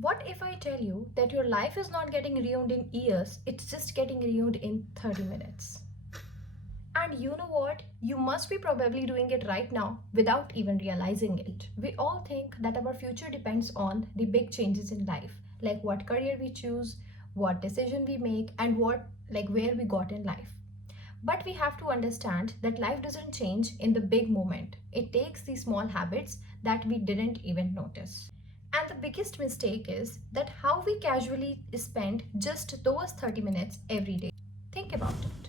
What if I tell you that your life is not getting ruined in years, it's just getting ruined in 30 minutes? And you know what? You must be probably doing it right now without even realizing it. We all think that our future depends on the big changes in life, like what career we choose, what decision we make, and where we got in life. But we have to understand that life doesn't change in the big moment. It takes the small habits that we didn't even notice. And the biggest mistake is that how we casually spend just those 30 minutes every day. Think about it.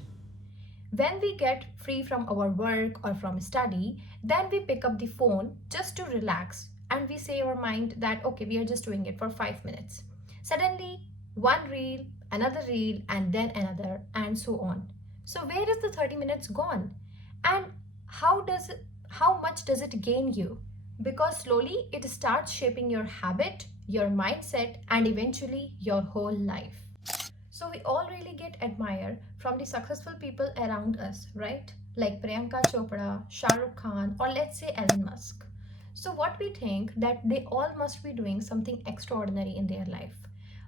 When we get free from our work or from study, then we pick up the phone just to relax and we say our mind that okay, we are just doing it for 5 minutes. Suddenly, one reel, another reel, and then another, and so on. So where is the 30 minutes gone? And how much does it gain you? Because slowly it starts shaping your habit, your mindset, and eventually your whole life. So we all really get admire from the successful people around us, right? Like Priyanka Chopra, Shah Rukh Khan, or let's say Elon Musk. So what we think that they all must be doing something extraordinary in their life.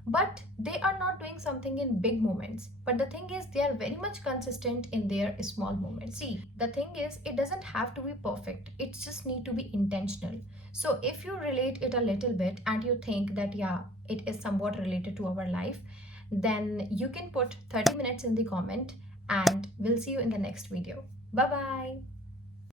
But they are not doing something in big moments. But the thing is, they are very much consistent in their small moments. See, the thing is, it doesn't have to be perfect. It just need to be intentional. So if you relate it a little bit and you think that, yeah, it is somewhat related to our life, then you can put 30 minutes in the comment and we'll see you in the next video. Bye bye.